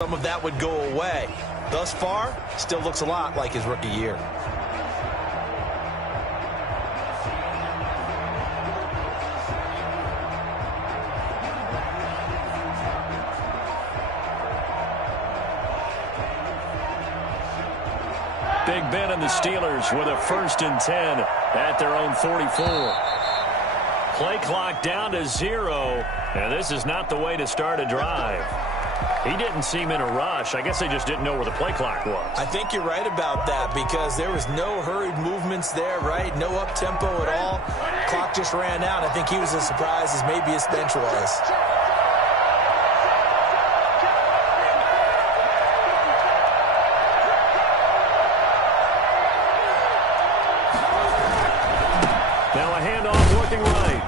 some of that would go away. Thus far, still looks a lot like his rookie year. Big Ben and the Steelers with a 1st and 10 at their own 44. Play clock down to 0, and this is not the way to start a drive. He didn't seem in a rush. I guess they just didn't know where the play clock was. I think you're right about that because there was no hurried movements there, right? No up-tempo at all. Clock just ran out. I think he was as surprised as maybe his bench was. Now a handoff working right.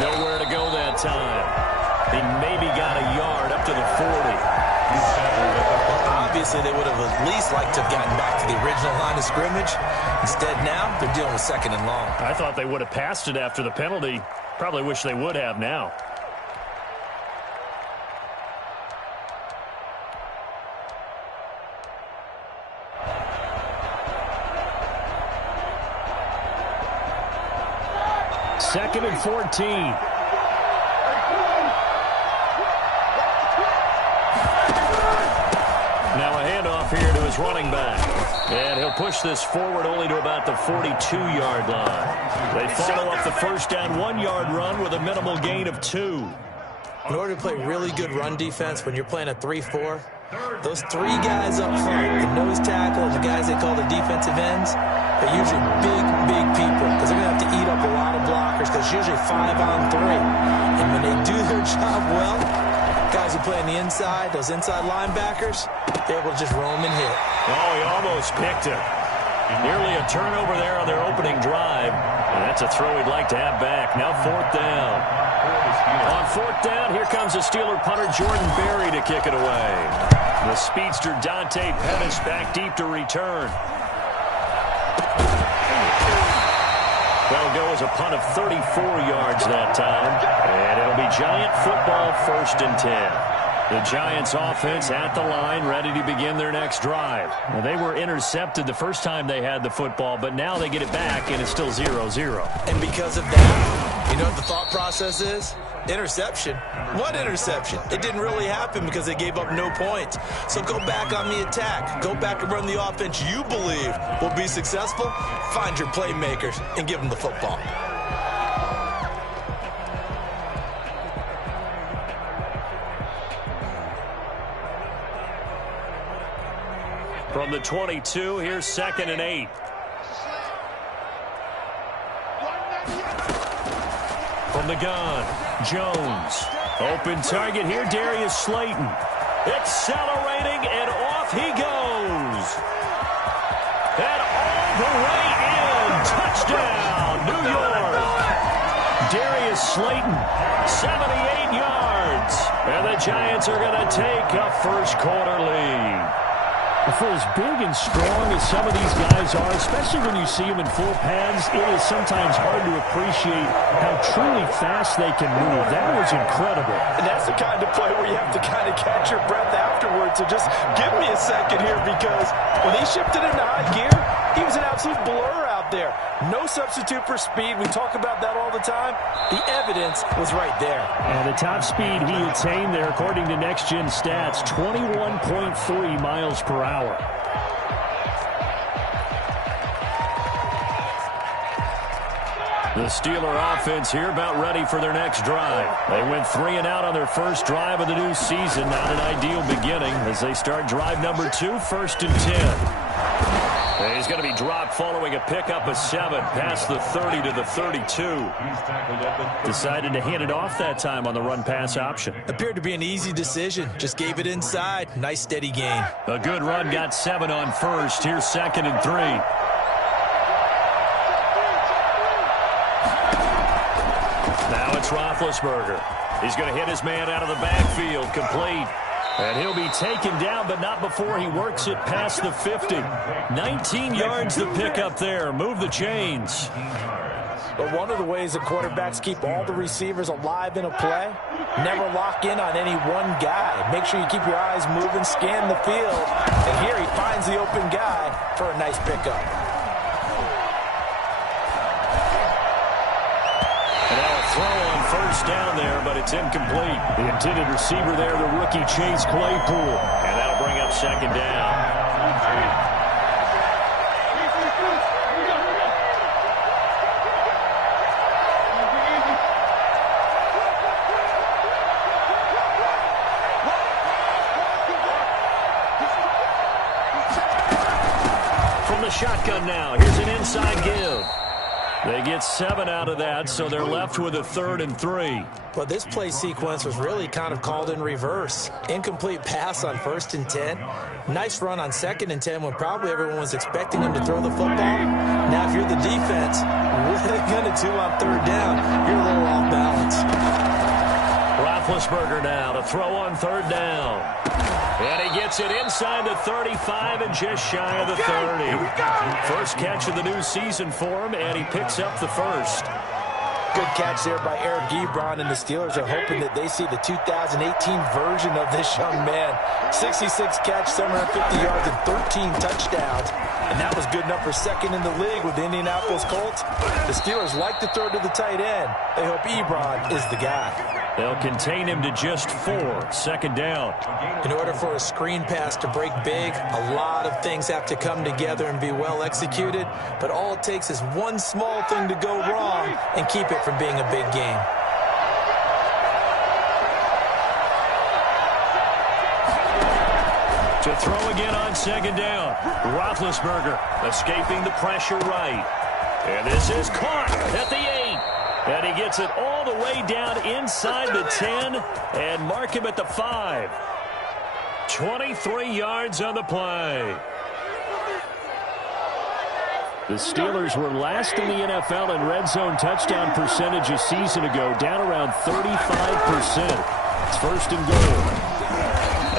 Nowhere to go that time. He maybe got a yard up to the 40. Obviously, they would have at least liked to have gotten back to the original line of scrimmage. Instead, now they're dealing with 2nd and long. I thought they would have passed it after the penalty. Probably wish they would have now. Second and 14. Now a handoff here to his running back. And he'll push this forward only to about the 42-yard line. They follow up the first down 1-yard run with a minimal gain of 2. In order to play really good run defense when you're playing a 3-4, those 3 guys up front, the nose tackle and the guys they call the defensive ends, they're usually big people because they're going to have to eat up a lot of blockers because it's usually 5-on-3. And when they do their job well, guys who play on the inside, those inside linebackers, they're able to just roam and hit. Oh, he almost picked it. Nearly a turnover there on their opening drive. And that's a throw he'd like to have back. Now 4th down. On 4th down, here comes the Steeler punter Jordan Berry to kick it away. The speedster Dante Pettis back deep to return. That'll go as a punt of 34 yards that time. And it'll be Giant football, 1st and 10. The Giants offense at the line, ready to begin their next drive. Well, they were intercepted the first time they had the football, but now they get it back, and it's still 0-0. And because of that, you know what the thought process is? Interception. What interception? It didn't really happen because they gave up no points. So go back on the attack. Go back and run the offense you believe will be successful. Find your playmakers and give them the football. From the 22, here's 2nd and 8. From the gun, Jones. Open target here, Darius Slayton. Accelerating, and off he goes. And all the way in. Touchdown, New York. Darius Slayton, 78 yards. And the Giants are going to take a first-quarter lead. For as big and strong as some of these guys are, especially when you see them in full pads, it is sometimes hard to appreciate how truly fast they can move. That was incredible. And that's the kind of play where you have to kind of catch your breath afterwards. So just give me a second here because when he shifted into high gear, he was an absolute blur out there. No substitute for speed. We talk about that all the time. The evidence was right there. And the top speed he attained there, according to Next Gen Stats, 21.3 miles per hour. The Steeler offense here about ready for their next drive. They went 3 and out on their first drive of the new season. Not an ideal beginning as they start drive number 2, 1st and 10. He's going to be dropped following a pickup of 7 past the 30 to the 32. Decided to hand it off that time on the run-pass option. Appeared to be an easy decision. Just gave it inside. Nice steady gain. A good run, got 7 on first. Here's 2nd and 3. Now it's Roethlisberger. He's going to hit his man out of the backfield, complete. And he'll be taken down, but not before he works it past the 50. 19 yards to pick up there. Move the chains. But one of the ways that quarterbacks keep all the receivers alive in a play, never lock in on any one guy. Make sure you keep your eyes moving, scan the field. And here he finds the open guy for a nice pickup. And now a throw on first down there, but it's incomplete. The intended receiver there, the rookie Chase Claypool. And that'll bring up second down. Shotgun now. Here's an inside give. They get 7 out of that, so they're left with a 3rd and 3. Well, this play sequence was really kind of called in reverse. Incomplete pass on 1st and 10. Nice run on 2nd and 10 when probably everyone was expecting him to throw the football. Now, if you're the defense, what are they going to do on 3rd down? You're a little off balance. Roethlisberger now to throw on 3rd down. And he gets it inside the 35 and just shy of the 30. First catch of the new season for him, and he picks up the first. Good catch there by Eric Ebron, and the Steelers are hoping that they see the 2018 version of this young man. 66 catch, 750 yards, and 13 touchdowns. And that was good enough for 2nd in the league with the Indianapolis Colts. The Steelers like to throw to the tight end. They hope Ebron is the guy. They'll contain him to just 4. 2nd down. In order for a screen pass to break big, a lot of things have to come together and be well executed. But all it takes is one small thing to go wrong and keep it from being a big game. To throw again on 2nd down. Roethlisberger escaping the pressure right. And this is caught at the 8. And he gets it all the way down inside the 10 and mark him at the 5. 23 yards on the play. The Steelers were last in the NFL in red zone touchdown percentage a season ago, down around 35%. It's 1st and goal.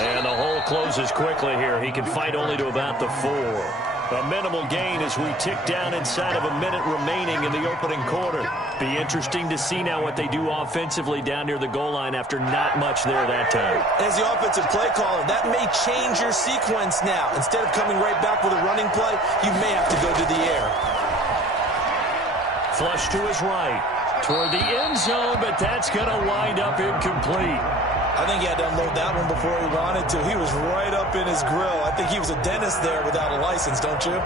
And the hole closes quickly here. He can fight only to about the 4. A minimal gain as we tick down inside of a minute remaining in the opening quarter. Be interesting to see now what they do offensively down near the goal line after not much there that time. As the offensive play caller, that may change your sequence now. Instead of coming right back with a running play, you may have to go to the air. Flush to his right. Toward the end zone, but that's going to wind up incomplete. I think he had to unload that one before he wanted to. He was right up in his grill. I think he was a dentist there without a license, don't you?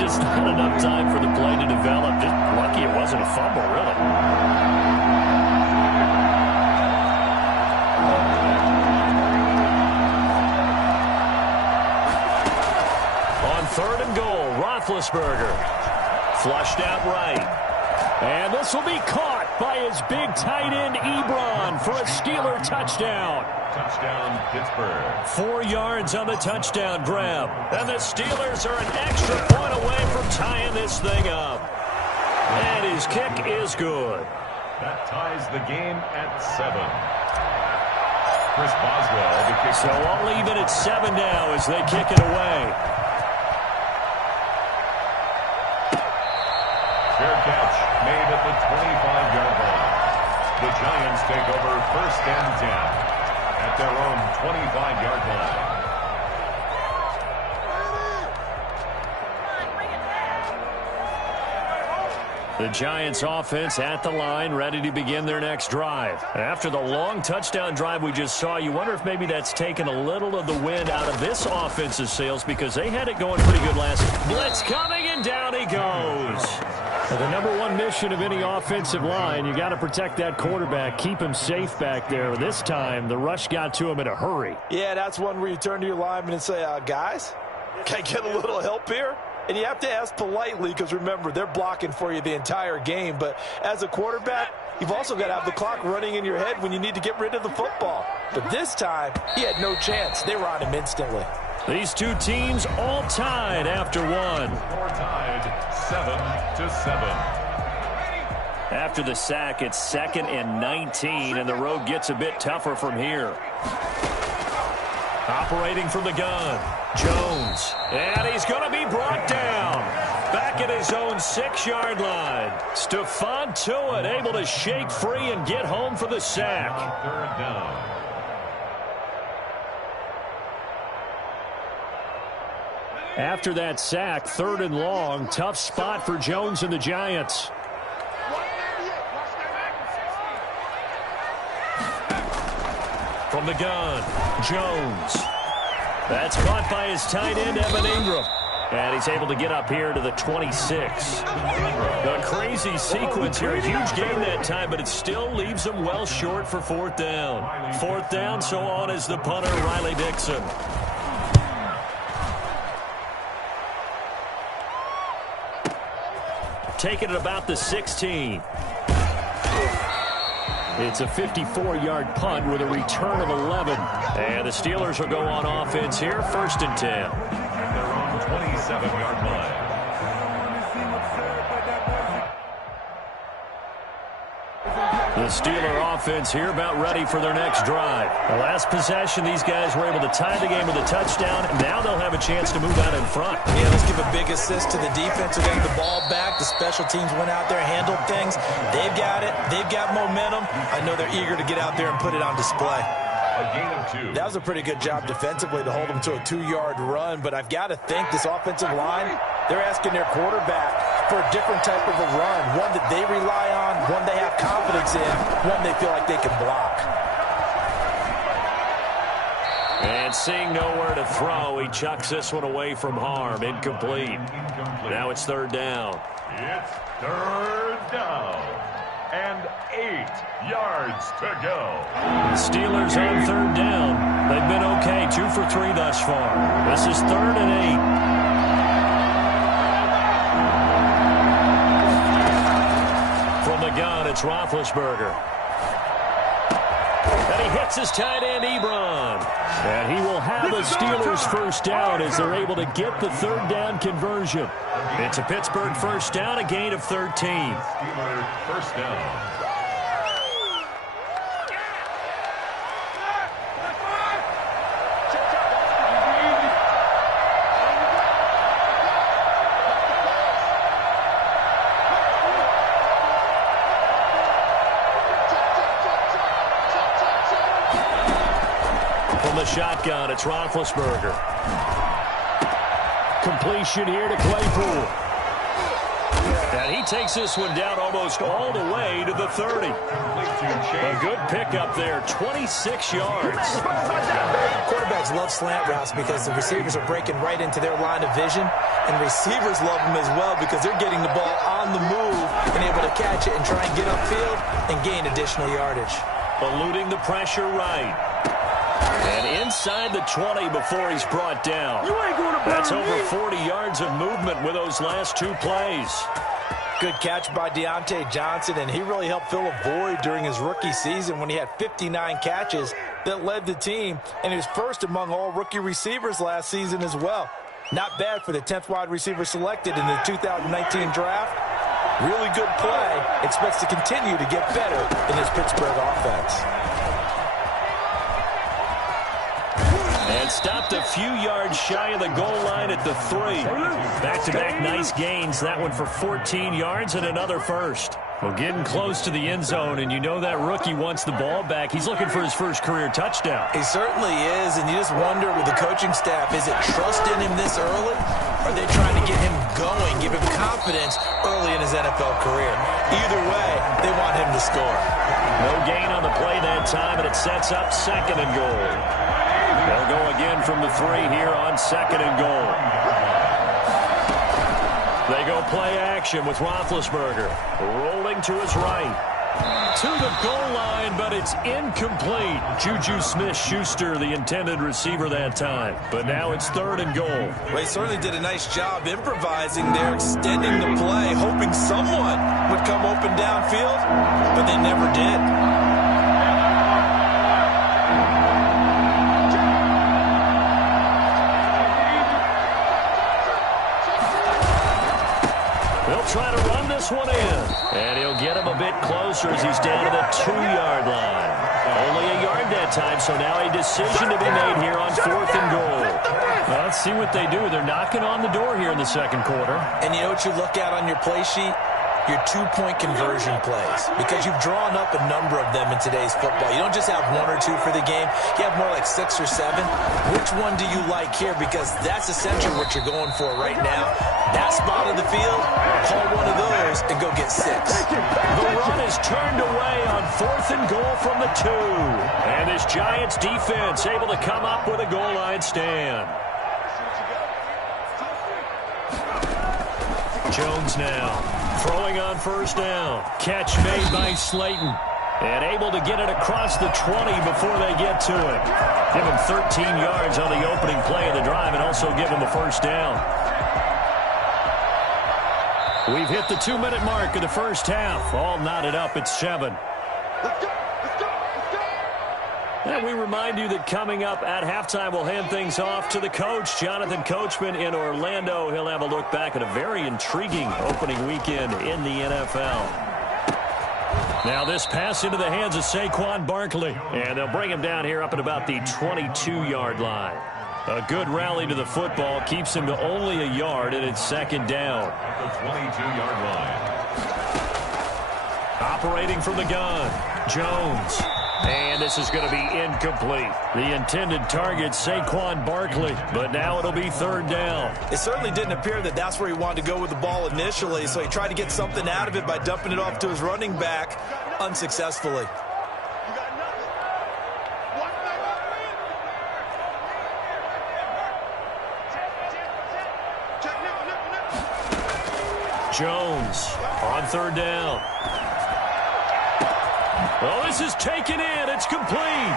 Just not enough time for the play to develop. Just lucky it wasn't a fumble, really. On 3rd and goal, Roethlisberger. Flushed out right. And this will be caught by his big tight end, Ebron, for a Steeler touchdown. Touchdown, Pittsburgh. 4 yards on the touchdown grab. And the Steelers are an extra point away from tying this thing up. And his kick is good. That ties the game at 7. Chris Boswell, the kicker. So all even at 7 now as they kick it away. Fair catch made at the 25-yard line. The Giants take over 1st and 10 at their own 25-yard line. The Giants offense at the line, ready to begin their next drive. After the long touchdown drive we just saw, you wonder if maybe that's taken a little of the wind out of this offense's sails because they had it going pretty good last. Blitz coming, and down he goes. Well, the number one mission of any offensive line, you got to protect that quarterback, keep him safe back there. This time, the rush got to him in a hurry. Yeah, that's one where you turn to your lineman and say, guys, can I get a little help here? And you have to ask politely because, remember, they're blocking for you the entire game. But as a quarterback, you've also got to have the clock running in your head when you need to get rid of the football. But this time, he had no chance. They were on him instantly. These two teams all tied after one. Score tied 7-7. After the sack, it's 2nd and 19, and the road gets a bit tougher from here. Operating from the gun, Jones. And he's going to be brought down. Back at his own 6-yard line. Stephon Tuitt able to shake free and get home for the sack. Third down. After that sack, 3rd and long. Tough spot for Jones and the Giants. From the gun, Jones. That's caught by his tight end, Evan Ingram. And he's able to get up here to the 26. A crazy sequence here. A huge gain that time, but it still leaves him well short for 4th down. 4th down, so on is the punter, Riley Dixon. Taking it about the 16. It's a 54-yard punt with a return of 11. And the Steelers will go on offense here, 1st and 10. Their own 27-yard line. The Steeler offense here about ready for their next drive. The last possession, these guys were able to tie the game with a touchdown. Now they'll have a chance to move out in front. Yeah, let's give a big assist to the defense who got the ball back. The special teams went out there, handled things. They've got it. They've got momentum. I know they're eager to get out there and put it on display. A gain of 2. That was a pretty good job defensively to hold them to a 2-yard run, but I've got to think this offensive line, they're asking their quarterback for a different type of a run, one that they rely on, one they have confidence in, one they feel like they can block. And seeing nowhere to throw, he chucks this one away from harm. Incomplete. Now it's 3rd down. It's 3rd down. And 8 yards to go. Steelers on 3rd down. They've been okay, 2 for 3 thus far. This is 3rd and 8. From the gun, it's Roethlisberger. And he hits his tight end, Ebron. And he will have a Steelers 1st down as they're able to get the 3rd down conversion. It's a Pittsburgh 1st down, a gain of 13. Steelers 1st down. From the shotgun, it's Roethlisberger. Completion here to Claypool. And he takes this one down almost all the way to the 30. A good pickup there, 26 yards. Quarterbacks love slant routes because the receivers are breaking right into their line of vision, and receivers love them as well because they're getting the ball on the move and able to catch it and try and get upfield and gain additional yardage. Eluding the pressure right. And inside the 20 before he's brought down. That's over 40 yards of movement with those last 2 plays. Good catch by Deontay Johnson, and he really helped fill a void during his rookie season when he had 59 catches that led the team, and he was first among all rookie receivers last season as well. Not bad for the 10th wide receiver selected in the 2019 draft. Really good play. Expects to continue to get better in his Pittsburgh offense. And stopped a few yards shy of the goal line at the 3. Back-to-back nice gains. That one for 14 yards and another first. Well, getting close to the end zone, and you know that rookie wants the ball back. He's looking for his first career touchdown. He certainly is, and you just wonder with the coaching staff, is it trust in him this early? Or are they trying to get him going, give him confidence early in his NFL career? Either way, they want him to score. No gain on the play that time, and it sets up 2nd and goal. They'll go again from the 3 here on 2nd and goal. They go play action with Roethlisberger. Rolling to his right. To the goal line, but it's incomplete. Juju Smith-Schuster, the intended receiver that time. But now it's 3rd and goal. Well, he certainly did a nice job improvising there, extending the play, hoping someone would come open downfield, but they never did. They'll try to run this one in. And he'll get him a bit closer as he's down to the 2-yard line. Only a yard that time, so now a decision to be made here on 4th and goal. Well, let's see what they do. They're knocking on the door here in the second quarter. And you know what you look at on your play sheet? Your two-point conversion plays, because you've drawn up a number of them in today's football. You don't just have one or two for the game. You have more like 6 or 7. Which one do you like here? Because that's essentially what you're going for right now. That spot of the field, call one of those and go get 6. The run is turned away on 4th and goal from the 2. And this Giants defense able to come up with a goal line stand. Jones now. Throwing on first down. Catch made by Slayton. And able to get it across the 20 before they get to it. Give him 13 yards on the opening play of the drive and also give him a first down. We've hit the 2-minute mark of the first half. All knotted up at 7. And we remind you that coming up at halftime, we'll hand things off to the coach, Jonathan Coachman in Orlando. He'll have a look back at a very intriguing opening weekend in the NFL. Now this pass into the hands of Saquon Barkley. And they'll bring him down here up at about the 22-yard line. A good rally to the football keeps him to only a yard, and it's second down. At the 22-yard line. Operating from the gun, Jones. And this is going to be incomplete. The intended target, Saquon Barkley, but now it'll be third down. It certainly didn't appear that that's where he wanted to go with the ball initially, so he tried to get something out of it by dumping it off to his running back unsuccessfully. Jones on third down. Well, this is taken in. It's complete.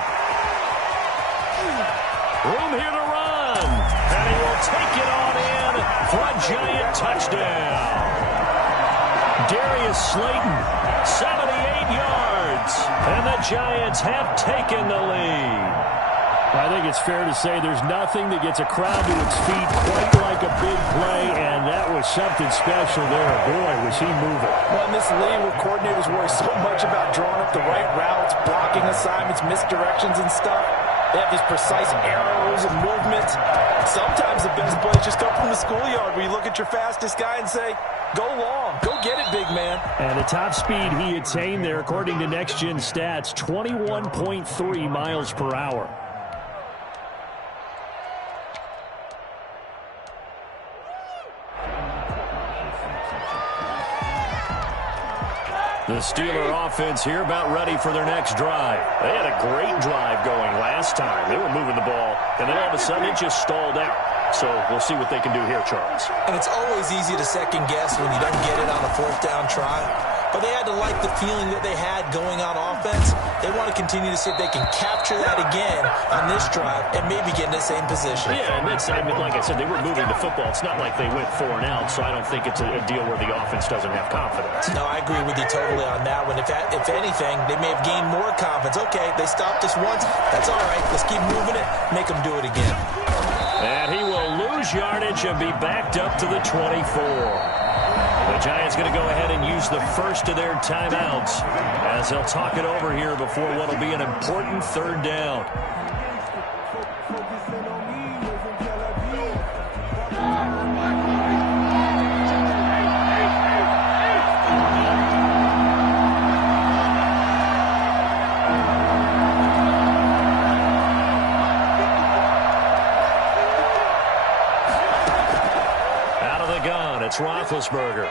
Room here to run. And he will take it on in for a Giant touchdown. Darius Slayton, 78 yards. And the Giants have taken the lead. I think it's fair to say there's nothing that gets a crowd to its feet quite like a big play, and that was something special there. Boy, was he moving. Well, in this league where coordinators worry so much about drawing up the right routes, blocking assignments, misdirections and stuff, they have these precise arrows and movements. Sometimes the best plays just come from the schoolyard where you look at your fastest guy and say, go long, go get it, big man. And the top speed he attained there, according to Next Gen Stats, 21.3 miles per hour. The Steeler offense here about ready for their next drive. They had a great drive going last time. They were moving the ball, and then all of a sudden it just stalled out. So we'll see what they can do here, Charles. And it's always easy to second guess when you don't get it on a 4th down try. But they had to like the feeling that they had going on offense. They want to continue to see if they can capture that again on this drive and maybe get in the same position. Yeah, and it's, I mean, like I said, they were moving the football. It's not like they went 4 and out, so I don't think it's a deal where the offense doesn't have confidence. No, I agree with you totally on that one. If anything, they may have gained more confidence. Okay, they stopped us once. That's all right. Let's keep moving it. Make them do it again. And he will lose yardage and be backed up to the 24. The Giants going to go ahead and use the first of their timeouts as they'll talk it over here before what will be an important third down. It's Roethlisberger.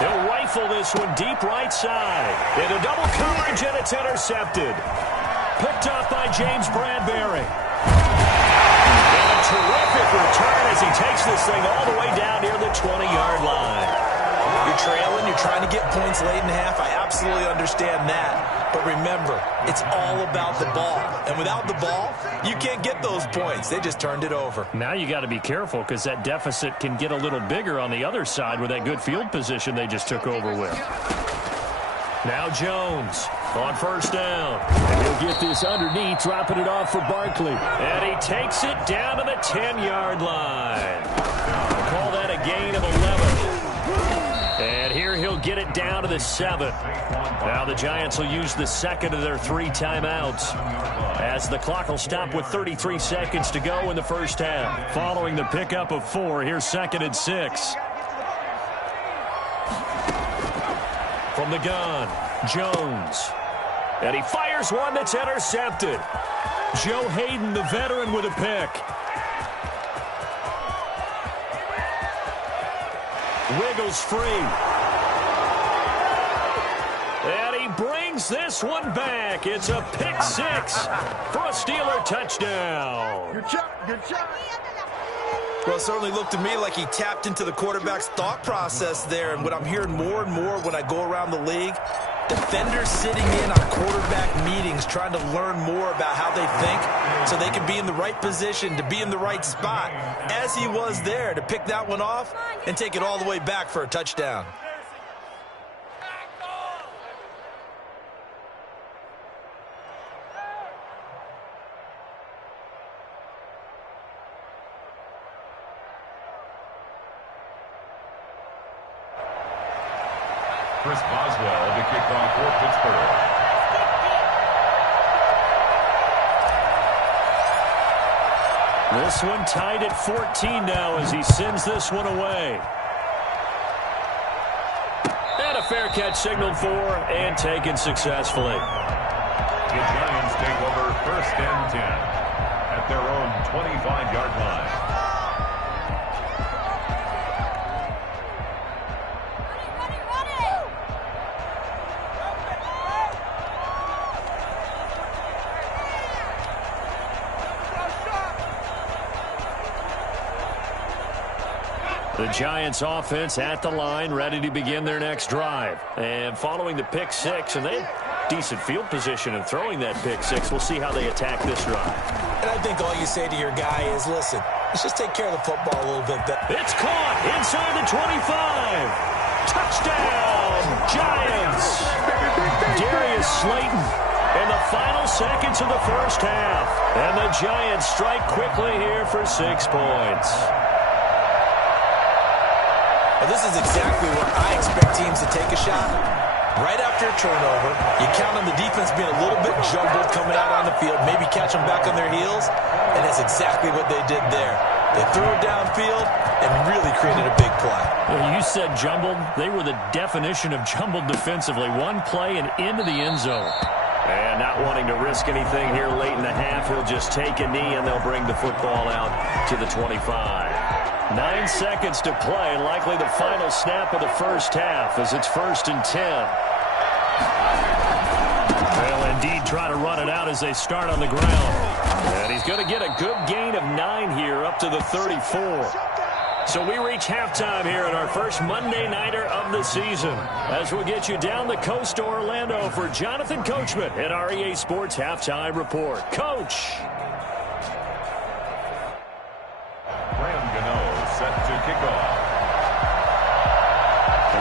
He'll rifle this one deep right side. Into double coverage, and it's intercepted. Picked up by James Bradbury. And a terrific return as he takes this thing all the way down near the 20-yard line. You're trailing, you're trying to get points late in half. I absolutely understand that. But remember, it's all about the ball. And without the ball, you can't get those points. They just turned it over. Now you got to be careful because that deficit can get a little bigger on the other side with that good field position they just took over with. Now Jones on first down. And he'll get this underneath, dropping it off for Barkley. And he takes it down to the 10-yard line. Call that a gain of 11. And here he'll get it down to the 7. Now the Giants will use the second of their 3 timeouts as the clock will stop with 33 seconds to go in the first half. Following the pickup of 4, here's 2nd and 6. From the gun, Jones. And he fires one that's intercepted. Joe Hayden, the veteran, with a pick. Wiggles free. And he brings this one back. It's a pick 6 for a Steeler touchdown. Good shot. Well, it certainly looked to me like he tapped into the quarterback's thought process there. And what I'm hearing more and more when I go around the league, defenders sitting in on quarterback meetings trying to learn more about how they think so they can be in the right position to be in the right spot, as he was there to pick that one off and take it all the way back for a touchdown. Chris Boswell to kick off for Pittsburgh. This one tied at 14 now as he sends this one away. And a fair catch signaled for and taken successfully. The Giants take over 1st and 10 at their own 25-yard line. The Giants offense at the line, ready to begin their next drive. And following the pick 6, and they had decent field position in throwing that pick 6. We'll see how they attack this drive. And I think all you say to your guy is, listen, let's just take care of the football a little bit better. It's caught inside the 25. Touchdown, Giants. Darius Slayton in the final seconds of the first half. And the Giants strike quickly here for 6 points. Well, this is exactly where I expect teams to take a shot. Right after a turnover, you count on the defense being a little bit jumbled coming out on the field, maybe catch them back on their heels, and that's exactly what they did there. They threw it downfield and really created a big play. Well, you said jumbled. They were the definition of jumbled defensively. One play and into the end zone. And not wanting to risk anything here late in the half, he'll just take a knee and they'll bring the football out to the 25. 9 seconds to play, likely the final snap of the first half as it's 1st and 10. They'll indeed try to run it out as they start on the ground. And he's going to get a good gain of 9 here up to the 34. So we reach halftime here in our first Monday Nighter of the season as we'll get you down the coast to Orlando for Jonathan Coachman at our EA Sports Halftime Report. Coach!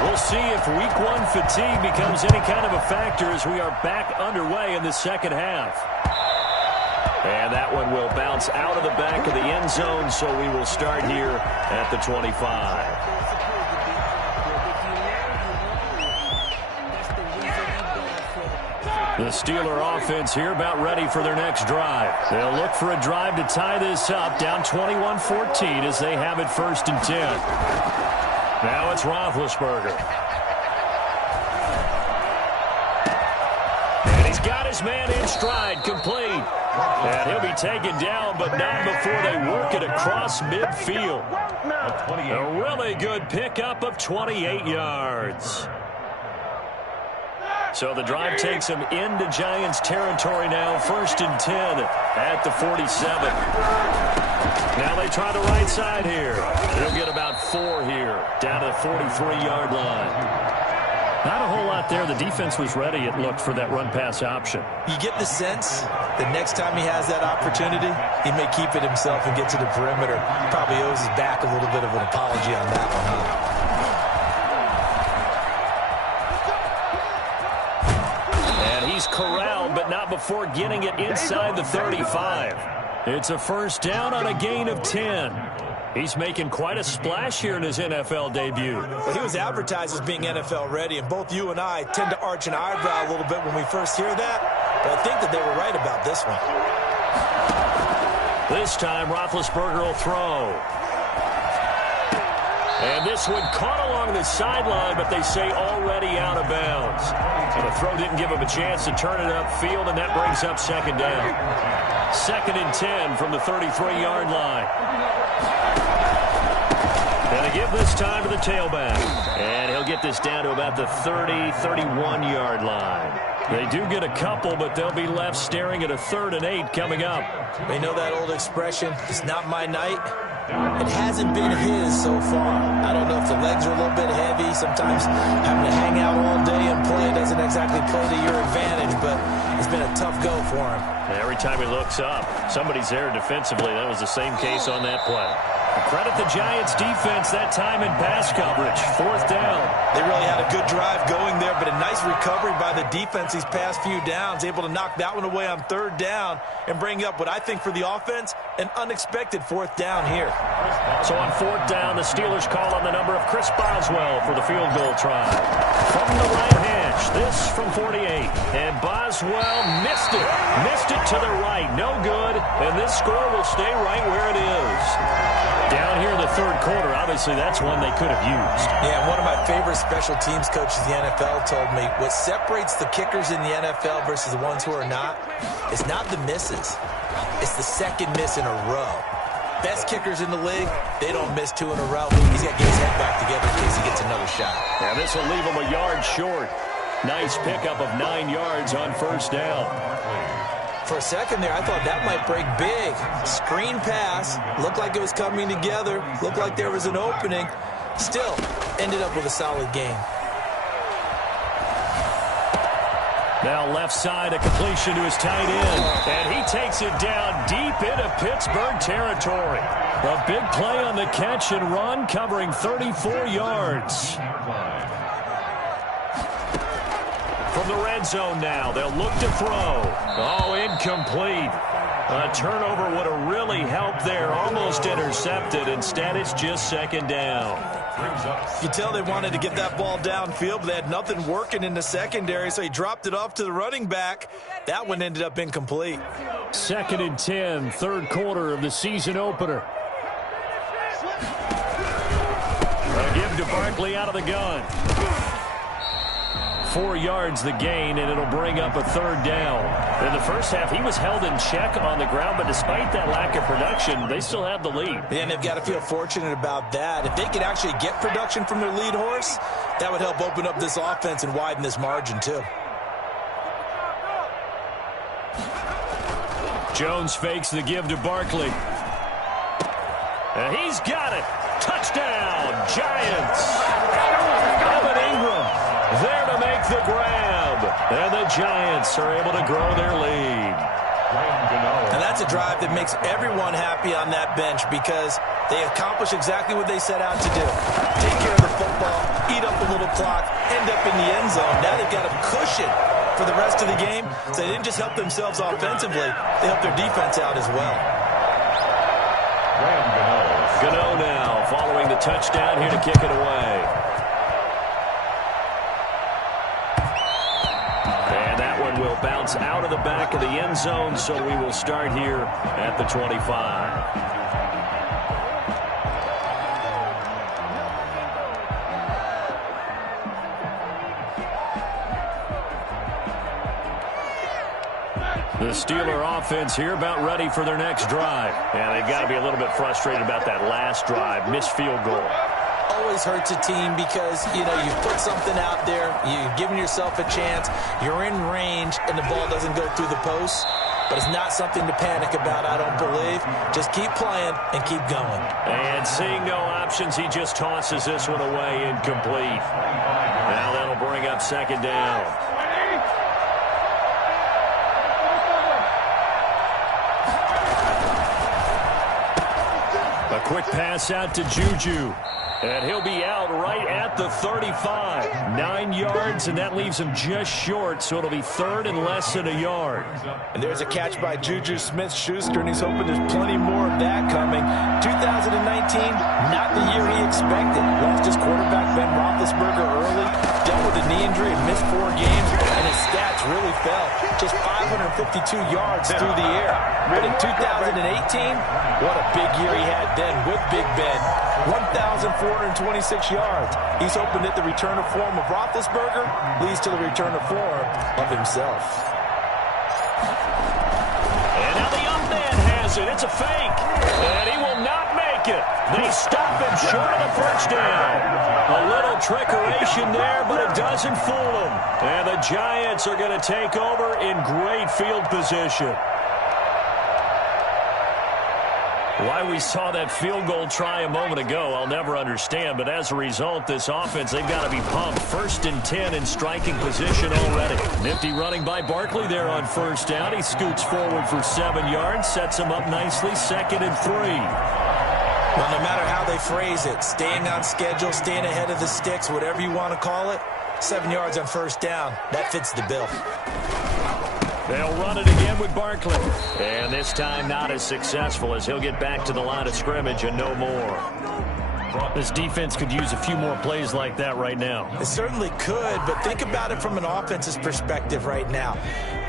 We'll see if Week 1 fatigue becomes any kind of a factor as we are back underway in the second half. And that one will bounce out of the back of the end zone, so we will start here at the 25. The Steeler offense here about ready for their next drive. They'll look for a drive to tie this up, down 21-14 as they have it 1st and 10. Now it's Roethlisberger. And he's got his man in stride, complete. And he'll be taken down, but not before they work it across midfield. A really good pickup of 28 yards. So the drive takes him into Giants territory now, 1st and 10 at the 47. Now they try the right side here. He'll get about 4 here, down to the 43-yard line. Not a whole lot there. The defense was ready, it looked, for that run-pass option. You get the sense that next time he has that opportunity, he may keep it himself and get to the perimeter. Probably owes his back a little bit of an apology on that one, huh? Corralled, but not before getting it inside the 35. It's a first down on a gain of 10. He's making quite a splash here in his NFL debut. Well, he was advertised as being NFL ready, and both you and I tend to arch an eyebrow a little bit when we first hear that, but I think that they were right about this one. This time, Roethlisberger will throw. And this one caught along the sideline, but they say already out of bounds. So the throw didn't give him a chance to turn it upfield, and that brings up second down. 2nd and 10 from the 33-yard line. And they give this time to the tailback. And he'll get this down to about the 30, 31-yard line. They do get a couple, but they'll be left staring at a 3rd and 8 coming up. They know that old expression, it's not my night. It hasn't been his so far. I don't know if the legs are a little bit heavy. Sometimes having to hang out all day and play doesn't exactly play to your advantage, but it's been a tough go for him. Every time he looks up, somebody's there defensively. That was the same case on that play. Credit the Giants defense that time in pass coverage. 4th down. They really had a good drive going there, but a nice recovery by the defense these past few downs, able to knock that one away on 3rd down and bring up what I think for the offense, an unexpected 4th down here. So on 4th down, the Steelers call on the number of Chris Boswell for the field goal try. From the right hash, this from 48. And Boswell missed it. Missed it to the right. No good. And this score will stay right where it is. Down here in the 3rd quarter, obviously that's one they could have used. Yeah, one of my favorite special teams coaches in the NFL told me what separates the kickers in the NFL versus the ones who are not is not the misses. It's the 2nd miss in a row. Best kickers in the league, they don't miss 2 in a row. He's got to get his head back together in case he gets another shot. Yeah, this will leave him a yard short. Nice pickup of 9 yards on 1st down. For a second there, I thought that might break big. Screen pass. Looked like it was coming together. Looked like there was an opening. Still, ended up with a solid game. Now left side, a completion to his tight end. And he takes it down deep into Pittsburgh territory. A big play on the catch and run, covering 34 yards. From the red zone now, they'll look to throw. Oh, incomplete. A turnover would have really helped there. Almost intercepted. Instead, it's just 2nd down. You tell they wanted to get that ball downfield, but they had nothing working in the secondary, so he dropped it off to the running back. That one ended up incomplete. 2nd and 10, 3rd quarter of the season opener. A give to Barkley out of the gun. 4 yards the gain, and it'll bring up a 3rd down. In the first half, he was held in check on the ground, but despite that lack of production, they still have the lead. And they've got to feel fortunate about that. If they could actually get production from their lead horse, that would help open up this offense and widen this margin, too. Jones fakes the give to Barkley. And he's got it. Touchdown, Giants. Evan Ingram there to make the grab. And the Giants are able to grow their lead. And that's a drive that makes everyone happy on that bench because they accomplish exactly what they set out to do. Take care of the football, eat up a little clock, end up in the end zone. Now they've got a cushion for the rest of the game. So they didn't just help themselves offensively, they helped their defense out as well. Gano now following the touchdown here to kick it away. And that one will bounce out of the back of the end zone, so we will start here at the 25. The Steeler offense here about ready for their next drive. And they've got to be a little bit frustrated about that last drive. Missed field goal. Always hurts a team because, you know, you put something out there, you've given yourself a chance, you're in range, and the ball doesn't go through the post. But it's not something to panic about, I don't believe. Just keep playing and keep going. And seeing no options, he just tosses this one away, incomplete. Now that'll bring up 2nd down. A quick pass out to Juju. And he'll be out right at the 35. 9 yards, and that leaves him just short, so it'll be 3rd and less than a yard. And there's a catch by Juju Smith-Schuster, and he's hoping there's plenty more of that coming. 2019, not the year he expected. Lost his quarterback, Ben Roethlisberger, early. Dealt with a knee injury and missed 4 games, and is stats really fell. Just 552 yards through the air. But in 2018, what a big year he had then with Big Ben. 1,426 yards. He's hoping that the return of form of Roethlisberger leads to the return of form of himself. And now the up man has it. It's a fake. And he will not make it. They stop him short of the first down. A little trickeration there, but it doesn't fool them. And the Giants are going to take over in great field position. Why we saw that field goal try a moment ago, I'll never understand. But as a result, this offense, they've got to be pumped. 1st and 10 in striking position already. Nifty running by Barkley there on first down. He scoots forward for 7 yards, sets him up nicely. 2nd and 3. Well, no matter how they phrase it, staying on schedule, staying ahead of the sticks, whatever you want to call it, 7 yards on first down, that fits the bill. They'll run it again with Barkley. And this time not as successful as he'll get back to the line of scrimmage and no more. This defense could use a few more plays like that right now. It certainly could, but think about it from an offense's perspective right now.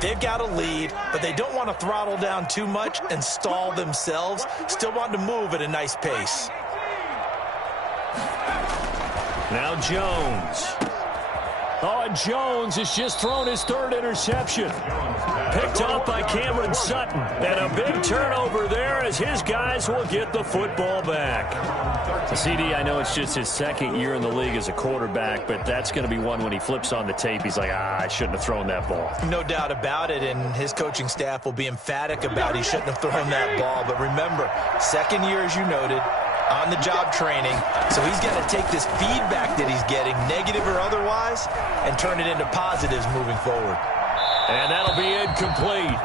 They've got a lead, but they don't want to throttle down too much and stall themselves. Still want to move at a nice pace. Now Jones. Oh, and Jones has just thrown his 3rd interception. Picked off by Cameron Sutton. And a big turnover there as his guys will get the football back. CD, I know it's just his 2nd year in the league as a quarterback, but that's going to be one when he flips on the tape, he's like, I shouldn't have thrown that ball. No doubt about it, and his coaching staff will be emphatic about he shouldn't have thrown that ball. But remember, 2nd year, as you noted, on-the-job training, so he's got to take this feedback that he's getting, negative or otherwise, and turn it into positives moving forward. And that'll be incomplete.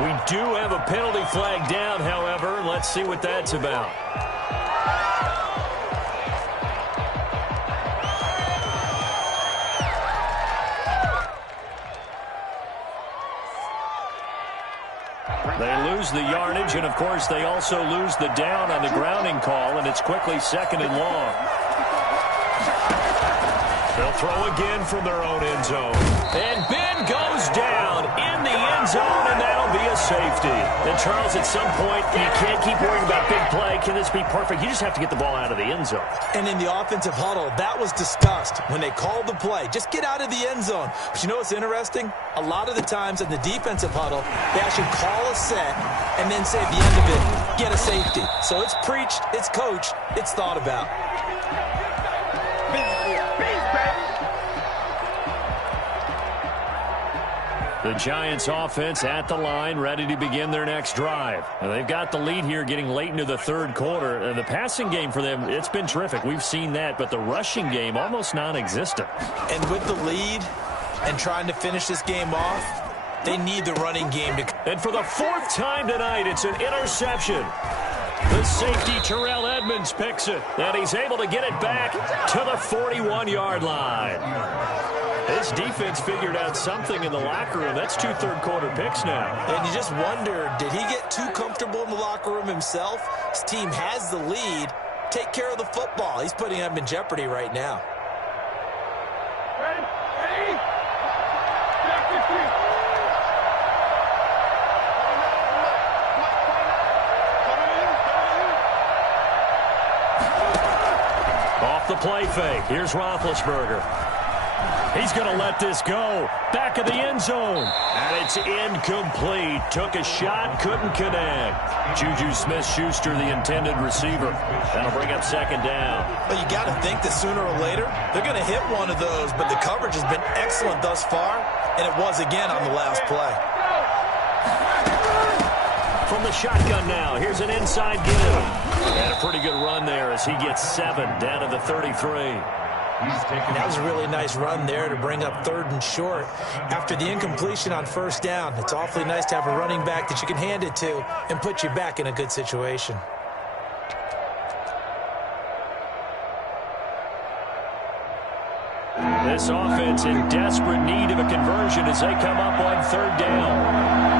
We do have a penalty flag down, however. Let's see what that's about. They lose the yardage, and, of course, they also lose the down on the grounding call, and it's quickly 2nd and long. They'll throw again from their own end zone. And Ben goes down in the end zone, and that'll be a safety. And, Charles, at some point, you can't keep worrying about big play. Can this be perfect? You just have to get the ball out of the end zone. And in the offensive huddle, that was discussed when they called the play. Just get out of the end zone. But you know what's interesting? A lot of the times in the defensive huddle, they actually call a set and then say at the end of it, get a safety. So it's preached, it's coached, it's thought about. The Giants offense at the line, ready to begin their next drive. Now, they've got the lead here getting late into the 3rd quarter. And the passing game for them, it's been terrific. We've seen that, but the rushing game almost non-existent. And with the lead and trying to finish this game off, they need the running game to... And for the 4th time tonight, it's an interception. The safety, Terrell Edmonds, picks it. And he's able to get it back to the 41-yard line. This defense figured out something in the locker room. That's 2 third-quarter picks now. And you just wonder, did he get too comfortable in the locker room himself? His team has the lead. Take care of the football. He's putting them in jeopardy right now. Off the play fake. Here's Roethlisberger. He's going to let this go. Back of the end zone. And it's incomplete. Took a shot, couldn't connect. Juju Smith-Schuster, the intended receiver. That'll bring up 2nd down. But you got to think that sooner or later, they're going to hit one of those. But the coverage has been excellent thus far, and it was again on the last play. From the shotgun now, here's an inside give. And a pretty good run there as he gets 7 down to the 33. That was a really nice run there to bring up 3rd and short. After the incompletion on 1st down, it's awfully nice to have a running back that you can hand it to and put you back in a good situation. This offense in desperate need of a conversion as they come up on 3rd down.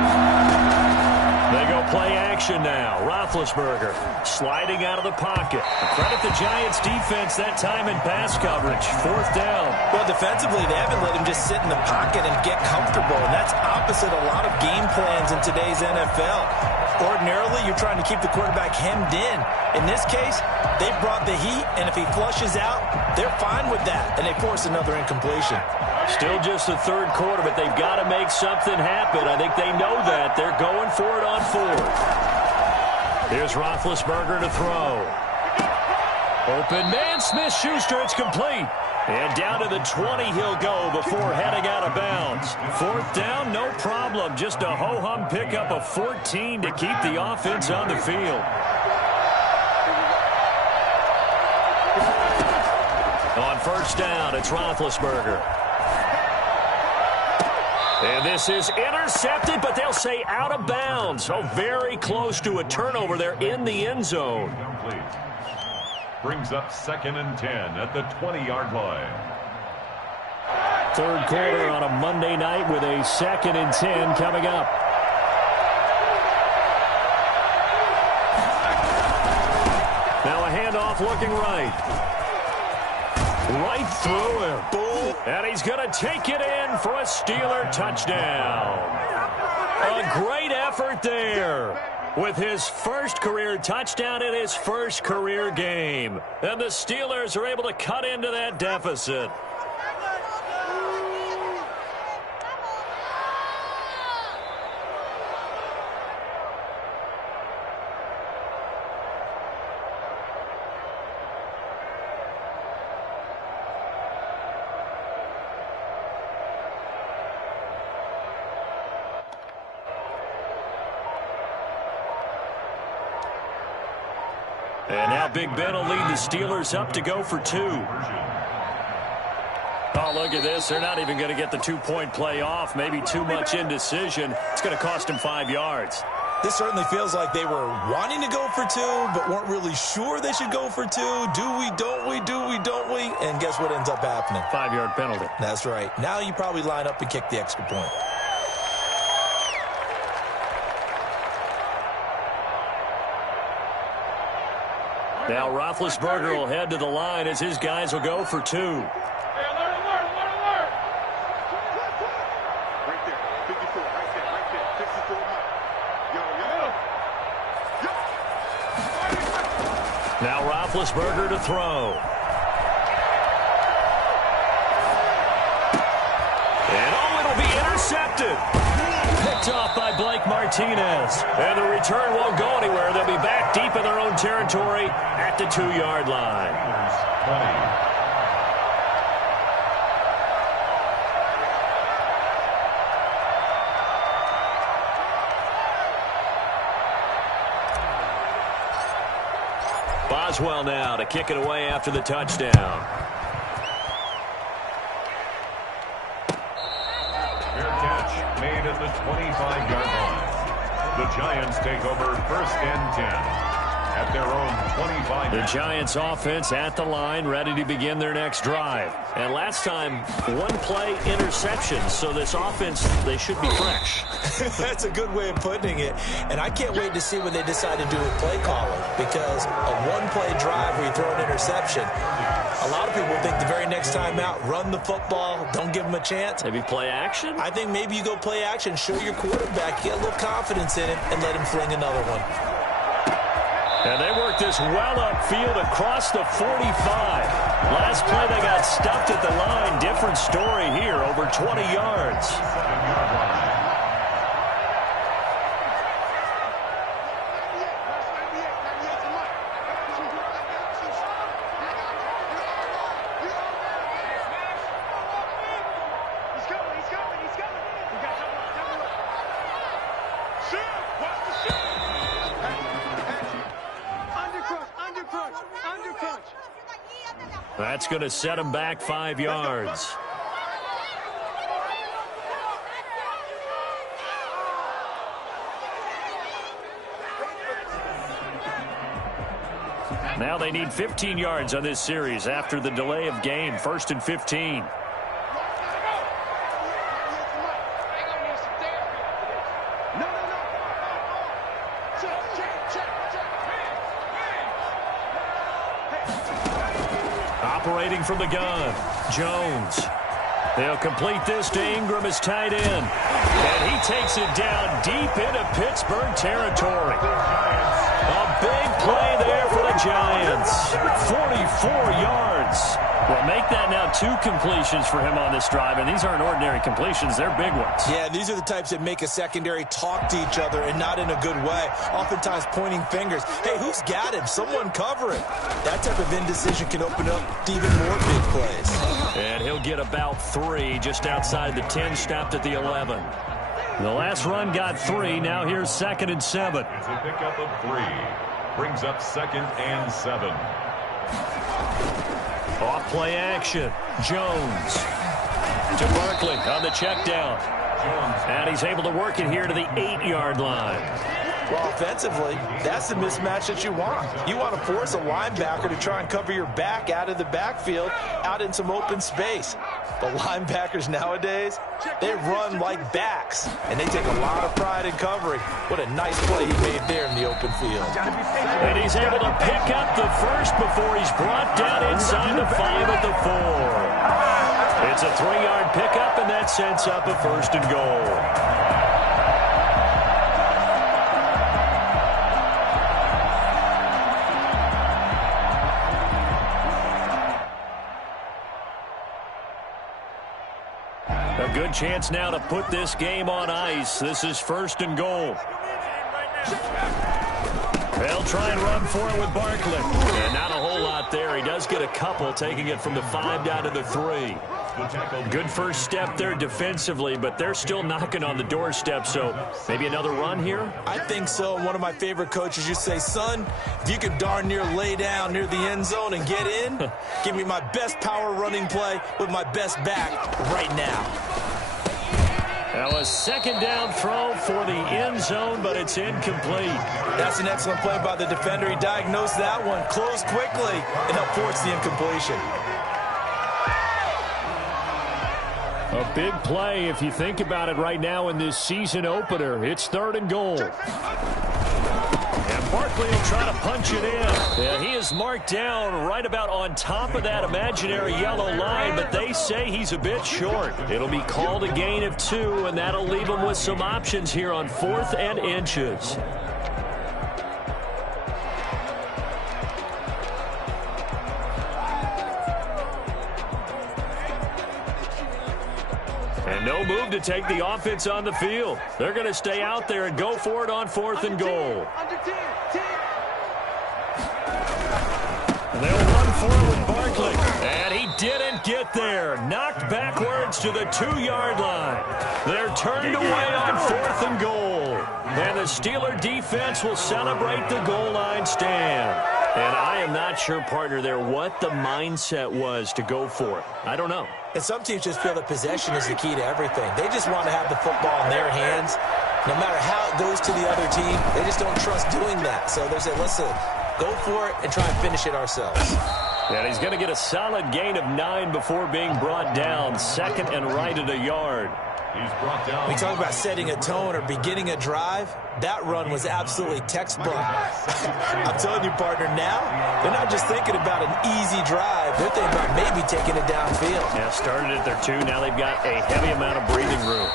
They go play action now. Roethlisberger sliding out of the pocket. Credit the Giants defense that time in pass coverage. 4th down. Well, defensively, they haven't let him just sit in the pocket and get comfortable, and that's opposite a lot of game plans in today's NFL. Ordinarily, you're trying to keep the quarterback hemmed in. In this case, they brought the heat, and if he flushes out, they're fine with that, and they force another incompletion. Still just the 3rd quarter, but they've got to make something happen. I think they know that. They're going for it on 4th. Here's Roethlisberger to throw. Open man, Smith-Schuster, it's complete. And down to the 20 he'll go before heading out of bounds. 4th down, no problem. Just a ho-hum pickup of 14 to keep the offense on the field. On 1st down, it's Roethlisberger. And this is intercepted, but they'll say out of bounds. So very close to a turnover there in the end zone. Brings up 2nd and 10 at the 20-yard line. 3rd quarter on a Monday night with a 2nd and 10 coming up. Now a handoff looking right. Right through him. Boom. And he's going to take it in for a Steeler touchdown. A great effort there with his first career touchdown in his first career game. And the Steelers are able to cut into that deficit. And now Big Ben will lead the Steelers up to go for 2. Oh, look at this. They're not even going to get the 2-point play off. Maybe too much indecision. It's going to cost him 5 yards. This certainly feels like they were wanting to go for 2, but weren't really sure they should go for 2. Do we, don't we, do we, don't we? And guess what ends up happening? 5-yard penalty. That's right. Now you probably line up and kick the extra point. Now Roethlisberger will head to the line as his guys will go for 2. Right there, 54, right there, 54. Now Roethlisberger to throw. And oh, it'll be intercepted. Picked off by Blake Martinez. And the return won't go anywhere. They'll be back deep in their own territory at the 2-yard line. 20. Boswell now to kick it away after the touchdown. Fair catch made at the 25-yard line. The Giants take over 1st and 10 at their own 25. The Giants offense at the line, ready to begin their next drive. And last time, 1-play interception. So this offense, they should be fresh. That's a good way of putting it. And I can't wait to see what they decide to do with play calling, because a 1-play drive where you throw an interception, a lot of people think the very next time out, run the football, don't give them a chance. Maybe play action? I think maybe you go play action, show your quarterback, get a little confidence in it, and let him fling another one. And they work this well upfield across the 45. Last play they got stuffed at the line. Different story here, over 20 yards. That's going to set him back 5 yards. Now they need 15 yards on this series after the delay of game. 1st and 15. Operating from the gun, Jones. They'll complete this to Ingram as tight end. And he takes it down deep into Pittsburgh territory. A big play there for the Giants. 44 yards. Well, make that now 2 completions for him on this drive, and these aren't ordinary completions. They're big ones. Yeah, these are the types that make a secondary talk to each other and not in a good way. Oftentimes pointing fingers. Hey, who's got him? Someone cover it. That type of indecision can open up to even more big plays. And he'll get about 3 just outside the 10, stopped at the 11. The last run got 3. Now here's 2nd and 7. It's a pickup of 3. Brings up 2nd and 7. Off play action. Jones to Barkley on the check down. And he's able to work it here to the 8-yard line. Well, offensively, that's the mismatch that you want. You want to force a linebacker to try and cover your back out of the backfield, out in some open space. But linebackers nowadays, they run like backs, and they take a lot of pride in covering. What a nice play he made there in the open field. And he's able to pick up the first before he's brought down inside the 5 at the 4. It's a 3-yard pickup, and that sets up a 1st and goal. A good chance now to put this game on ice. This is 1st and goal. They'll try and run for it with Barkley. And not a whole lot there. He does get a couple, taking it from the 5 down to the 3. Good first step there defensively, but they're still knocking on the doorstep, so maybe another run here? I think so. One of my favorite coaches used to say, son, if you could darn near lay down near the end zone and get in, give me my best power running play with my best back right now. Now a 2nd down throw for the end zone, but it's incomplete. That's an excellent play by the defender. He diagnosed that one, closed quickly, and helped force the incompletion. A big play if you think about it right now in this season opener. It's 3rd and goal. And Barkley will try to punch it in. Yeah, he is marked down right about on top of that imaginary yellow line, but they say he's a bit short. It'll be called a gain of 2, and that'll leave him with some options here on 4th and inches. And no move to take the offense on the field. They're going to stay out there and go for it on 4th and goal. And they'll run for it with Barkley. And he didn't get there. Knocked backwards to the 2-yard line. They're turned away on 4th and goal. And the Steeler defense will celebrate the goal line stand. And I am not sure, partner, there what the mindset was to go for it. I don't know. And some teams just feel that possession is the key to everything. They just want to have the football in their hands. No matter how it goes to the other team, they just don't trust doing that. So they say, listen, go for it and try and finish it ourselves. And he's going to get a solid gain of 9 before being brought down. 2nd and right at a yard. He's brought down. We talk about setting a tone or beginning a drive. That run was absolutely textbook. I'm telling you, partner, now they're not just thinking about an easy drive. They're thinking about maybe taking it downfield. Yeah, started at their 2. Now they've got a heavy amount of breathing room.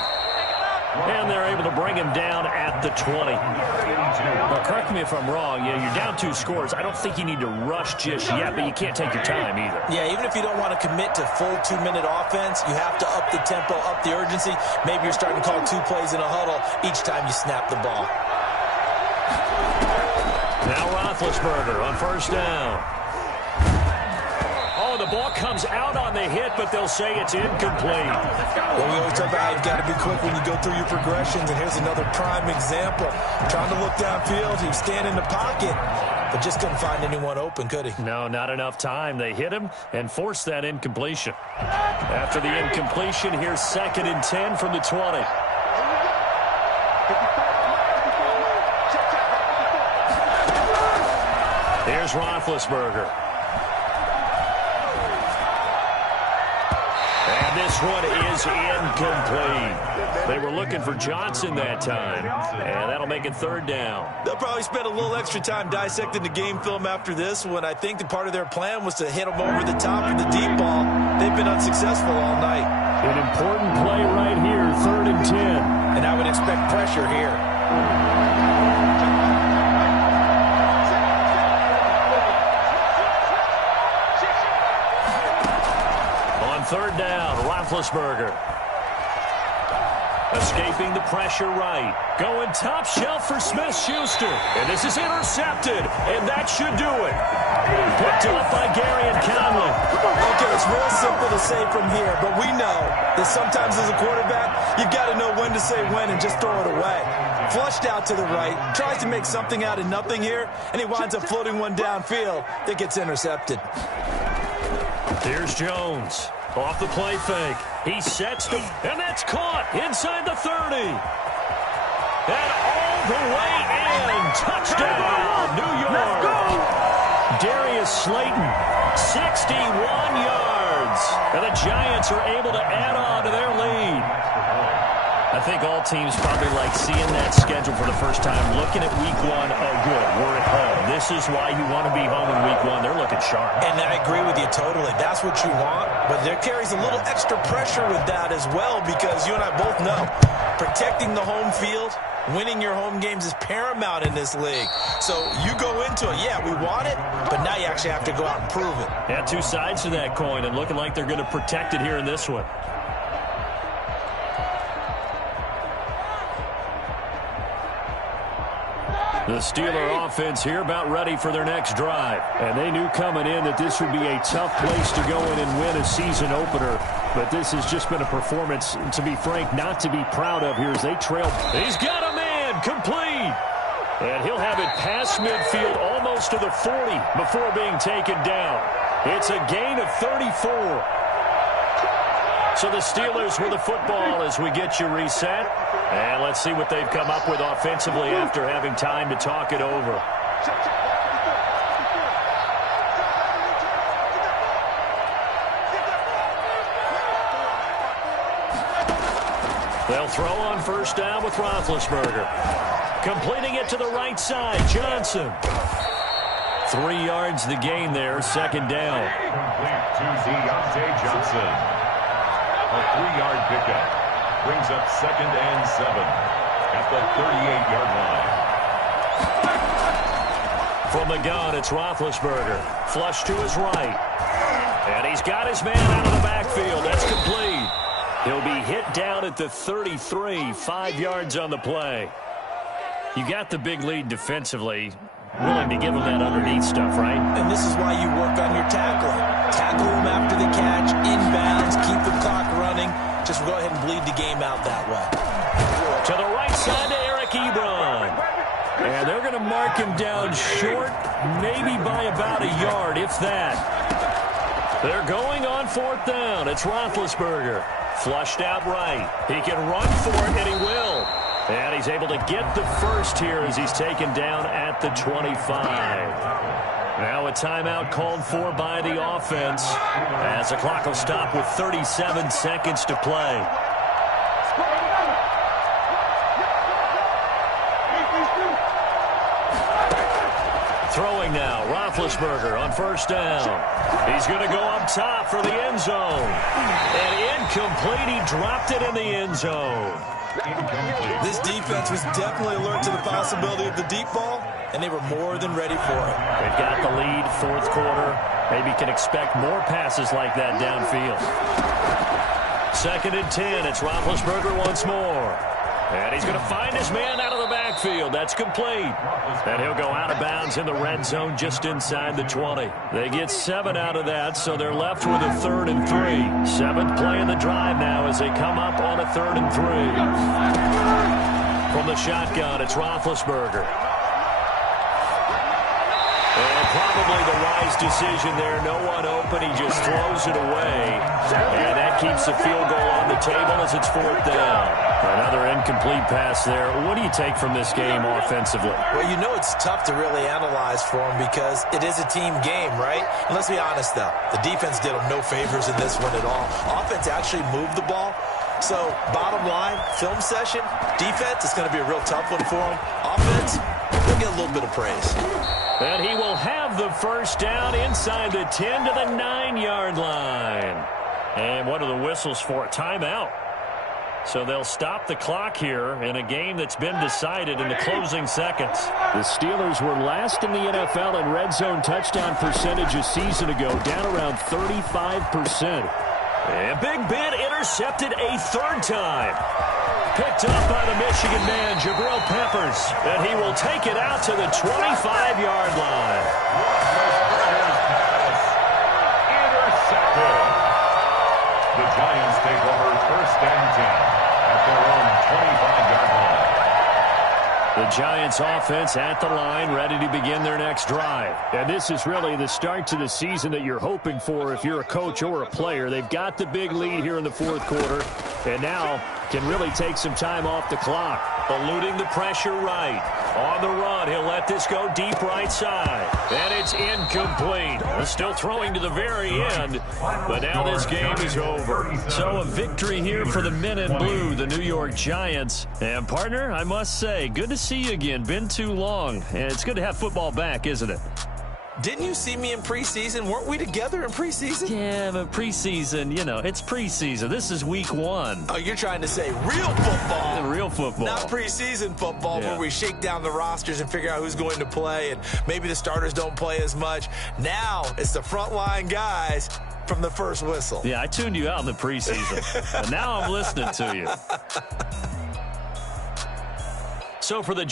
And they're able to bring him down at the 20. Now, correct me if I'm wrong. You're down 2 scores. I don't think you need to rush just yet, but you can't take your time either. Yeah, even if you don't want to commit to full 2-minute offense, you have to up the tempo, up the urgency. Maybe you're starting to call 2 plays in a huddle each time you snap the ball. Now Roethlisberger on 1st down. Oh, the ball comes out on the hit, but they'll say it's incomplete. Well, we always talk about how you've got to be quick when you go through your progressions, and here's another prime example. Trying to look downfield, he was standing in the pocket, but just couldn't find anyone open, could he? No, not enough time. They hit him and forced that incompletion. After the incompletion, here's 2nd and 10 from the 20. Here's Roethlisberger. And this one is incomplete. They were looking for Johnson that time, and that'll make it third down. They'll probably spend a little extra time dissecting the game film after this one. I think the part of their plan was to hit them over the top of the deep ball. They've been unsuccessful all night. An important play right here, 3rd and 10. And I would expect pressure here. On 3rd down, Roethlisberger. Escaping the pressure right. Going top shelf for Smith-Schuster. And this is intercepted. And that should do it. Picked up by Gary and Conley. Okay, it's real simple to say from here, but we know that sometimes as a quarterback, you've got to know when to say when and just throw it away. Flushed out to the right, tries to make something out of nothing here, and he winds up floating one downfield that gets intercepted. Here's Jones. Off the play fake. He sets to, and that's caught inside the 30. And all the way in. Touchdown, New York. Let's go. Darius Slayton, 61 yards. And the Giants are able to add on to their lead. I think all teams probably like seeing that schedule for the first time, looking at week 1, oh good, we're at home. This is why you want to be home in week 1. They're looking sharp. And I agree with you totally. That's what you want, but there carries a little extra pressure with that as well, because you and I both know protecting the home field, winning your home games is paramount in this league. So you go into it, yeah, we want it, but now you actually have to go out and prove it. Yeah, two sides to that coin, and looking like they're going to protect it here in this one. The Steeler offense here about ready for their next drive. And they knew coming in that this would be a tough place to go in and win a season opener. But this has just been a performance, to be frank, not to be proud of here as they trail. He's got a man, complete. And he'll have it past midfield almost to the 40 before being taken down. It's a gain of 34. So the Steelers with the football as we get you reset. And let's see what they've come up with offensively after having time to talk it over. They'll throw on 1st down with Roethlisberger. Completing it to the right side, Johnson. 3 yards the gain there, 2nd down. Complete to Deontay Johnson. A 3-yard pickup. Brings up 2nd and 7 at the 38-yard line. From the gun, it's Roethlisberger. Flush to his right. And he's got his man out of the backfield. That's complete. He'll be hit down at the 33, 5 yards on the play. You got the big lead defensively. Willing to give him that underneath stuff, right? And this is why you work on your tackling. Tackle him after the catch, inbounds, keep the clock running. Just go ahead and bleed the game out that way. To the right side to Eric Ebron. And they're going to mark him down short, maybe by about a yard, if that. They're going on 4th down. It's Roethlisberger. Flushed out right. He can run for it, and he will. And he's able to get the first here as he's taken down at the 25. Now a timeout called for by the offense as the clock will stop with 37 seconds to play. Throwing now, Roethlisberger on 1st down. He's going to go up top for the end zone. And incomplete, he dropped it in the end zone. This defense was definitely alert to the possibility of the deep ball, and they were more than ready for it. They've got the lead, 4th quarter. Maybe can expect more passes like that downfield. 2nd and 10, it's Roethlisberger once more. And he's going to find his man out of the backfield. That's complete. And he'll go out of bounds in the red zone just inside the 20. They get 7 out of that, so they're left with a 3rd and 3. 7th play in the drive now as they come up on a 3rd and 3. From the shotgun, it's Roethlisberger. And Probably the wise decision there. No one open. He just throws it away. And that keeps the field goal on the table as it's 4th down. Another incomplete pass there. What do you take from this game offensively? Well, you know it's tough to really analyze for them because it is a team game, right? And let's be honest, though. The defense did them no favors in this one at all. Offense actually moved the ball. So, bottom line, film session, defense, it's going to be a real tough one for them. Offense, they'll get a little bit of praise. And he will have the first down inside the 10 to the 9-yard line. And what are the whistles for? Timeout. So they'll stop the clock here in a game that's been decided in the closing seconds. The Steelers were last in the NFL in red zone touchdown percentage a season ago, down around 35%. And Big Ben intercepted a 3rd time. Picked up by the Michigan man, Jabril Peppers. And he will take it out to the 25-yard line. Intercepted. The Giants take over 1st and 10 at their own 25-yard line. The Giants offense at the line, ready to begin their next drive. And this is really the start to the season that you're hoping for if you're a coach or a player. They've got the big lead here in the 4th quarter, and now can really take some time off the clock. Eluding the pressure right. On the run, he'll let this go deep right side. And it's incomplete. Still throwing to the very end, but now this game is over. So a victory here for the men in blue, the New York Giants. And partner, I must say, good to see you again. Been too long. And it's good to have football back, isn't it? Didn't you see me in preseason? Weren't we together in preseason? Yeah, but preseason, you know, it's preseason. This is week 1. Oh, you're trying to say real football. Real football. Not preseason football Yeah. where we shake down the rosters and figure out who's going to play, and maybe the starters don't play as much. Now it's the frontline guys from the first whistle. Yeah, I tuned you out in the preseason. And now I'm listening to you. So for the